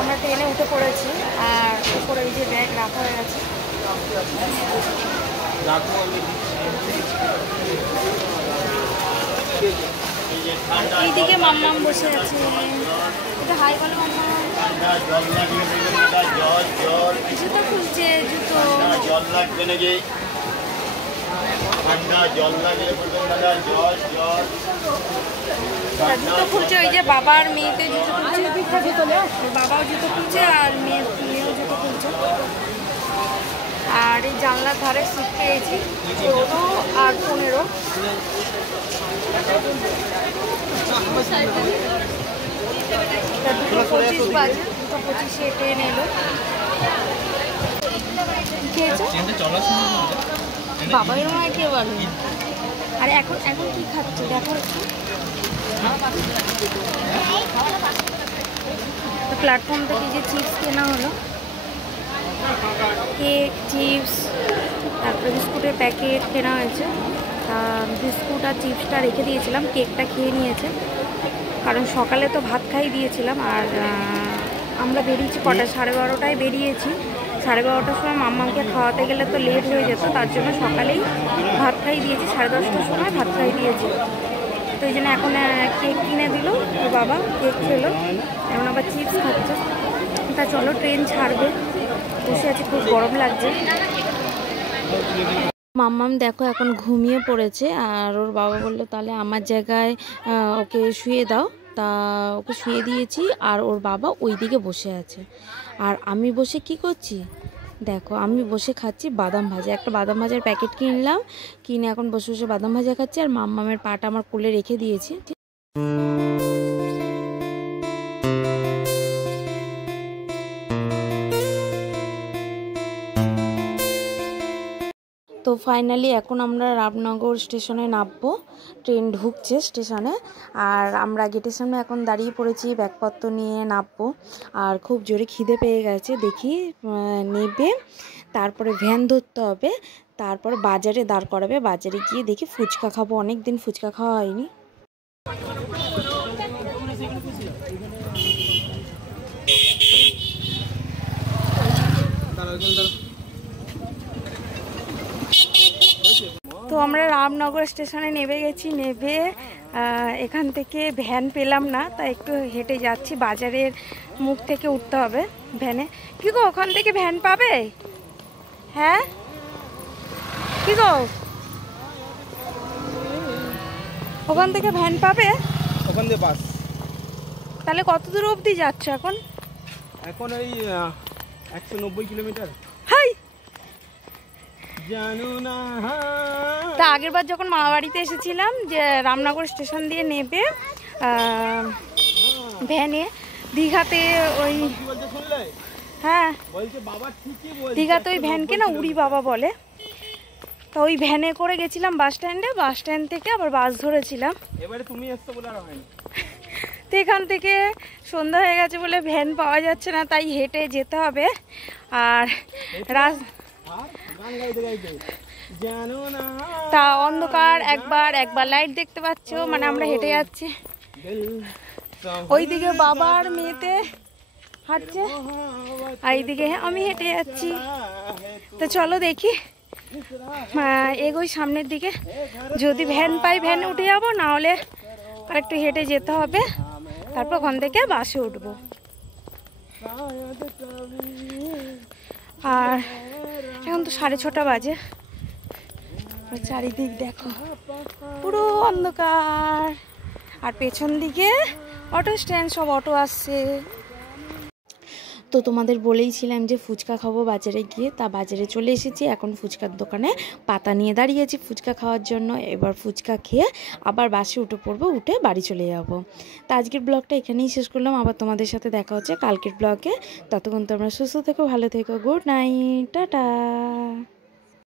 আমরা ট্রেনে উঠে পড়েছি আর উপরে এই যে ব্যাগ রাখা হয়ে গেছে। এইদিকে মাম্মাম বসে আছে। এটা হাই বলে মাম্মাম। জুতো খুলছে, জুতো জল লাগবে নাকি? জুতো খুলছে, ওই যে বাবার মেয়েতে জুতো খুলছে, বাবাও জুতো খুলছে আর মেয়েও জুতো খুলছে। আর এই জানলার ধারে সিট পেয়েছি 14 আর 15। 2:25 বাজে, 2:25 ট্রেন এলো। বাবা মায় কে বলো। আর এখন কি খাচ্ছি দেখো। প্ল্যাটফর্ম থেকে যে চিপস কেনা হলো, কেক, চিপস, তারপরে বিস্কুটের প্যাকেট কেনা হয়েছে। বিস্কুট আর চিপসটা রেখে দিয়েছিলাম, কেকটা খেয়ে নিয়েছে, কারণ সকালে তো ভাত খাই দিয়েছিলাম। আর আমরা বেরিয়েছি কটা, 12:30টায় বেরিয়েছি। 12:30টার সময় মাম্মামকে খাওয়াতে গেলে তো লেট হয়ে যেত, তার জন্য সকালেই ভাত খাই দিয়েছি, 10:30টার সময় ভাত খাই দিয়েছি। তো এই জন্য এখন কেক কিনে দিল ওর বাবা, কেক খেলো, এখন আবার চিপস খাচ্ছে। তা চলো, ট্রেন ছাড়বে, বসে আছে, খুব গরম লাগছে। মাম্মাম দেখো এখন ঘুমিয়ে পড়েছে, আর ওর বাবা বললো তাহলে আমার জায়গায় ওকে শুয়ে দাও। তা ওকে শুয়ে দিয়েছি, আর ওর বাবা ওই দিকে বসে আছে। আর আমি বসে কি করছি দেখো, আমি বসে খাচ্ছি বাদাম ভাজা। একটা বাদাম ভাজার প্যাকেট কিনলাম, কিনে এখন বসে বসে বাদাম ভাজা খাচ্ছি। আর মাম্মামের পাটা আমার কোলে রেখে দিয়েছি। তো ফাইনালি এখন আমরা রামনগর স্টেশনে নামবো, ট্রেন ঢুকছে স্টেশনে। আর আমরা গেটের সামনে এখন দাঁড়িয়ে পড়েছি, ব্যাগপত্র নিয়ে নামবো। আর খুব জোরে খিদে পেয়ে গেছে, দেখি নেবে, তারপরে ভ্যান ধরতে হবে, তারপর বাজারে দাঁড় করাবে। বাজারে গিয়ে দেখি ফুচকা খাবো, অনেক দিন ফুচকা খাওয়া হয়নি। তো আমরা রামনগর স্টেশনে নেমে গেছি। নেমে এখান থেকে ভ্যান পেলাম না, তাই একটু হেঁটে যাচ্ছি। বাজারের মুখ থেকে উঠতে হবে ভ্যানে। কি গো, ওখান থেকে ভ্যান পাবে? হ্যাঁ কি গো, ওখান থেকে ভ্যান পাবে? ওখান থেকে বাস। তাহলে কত দূর অবধি যাচ্ছ এখন? এখন ওই 190 কিলোমিটার। হাই জানো না। তা আগের বার যখন মামা বাড়িতে এসেছিলাম, যে রামনগর স্টেশন দিয়ে নেবে ভ্যানে দীঘাতে, ওই হ্যাঁ দীঘাতে ওই ভ্যানকে না উড়ি বাবা বলে। তো ওই ভ্যানে করে গেছিলাম বাস স্ট্যান্ডে, বাস স্ট্যান্ড থেকে আবার বাস ধরেছিলাম। এবারে তুমি এসছো বলে আর হয়নি। তো এখান থেকে সন্ধ্যা হয়ে গেছে বলে ভ্যান পাওয়া যাচ্ছে না, তাই হেঁটে যেতে হবে। আর তা অন্ধকার, একবার লাইট দেখতে পাচ্ছ, মানে আমরা হেঁটে যাচ্ছি। ওইদিকে বাবার মেয়েতে হাঁটছে, আর এইদিকে আমি হেঁটে যাচ্ছি। তো চলো দেখি, এগোই সামনের দিকে। যদি ভ্যান পাই ভ্যানে উঠে যাবো, না হলে আর একটু হেঁটে যেতে হবে, তারপর ওখান থেকে বাসে উঠবো। আর এখন তো 6:30 বাজে, চারিদিক দেখো পুরো অন্ধকার। আর পেছন দিকে অটো স্ট্যান্ড, সব অটো আসছে। তো তোমাদের বলেইছিলাম যে ফুচকা খাবো বাজারে গিয়ে, তা বাজারে চলে এসেছি। এখন ফুচকার দোকানে পাতা নিয়ে দাঁড়িয়েছি ফুচকা খাওয়ার জন্য। এবার ফুচকা খেয়ে আবার বাসে উঠে পড়বো, উঠে বাড়ি চলে যাব। তো আজকের ব্লগটা এখানেই শেষ করলাম, আবার তোমাদের সাথে দেখা হচ্ছে কালকের ব্লগে। ততক্ষণ তোমরা সুস্থ থেকো, ভালো থেকো, গুড নাইট, টাটা।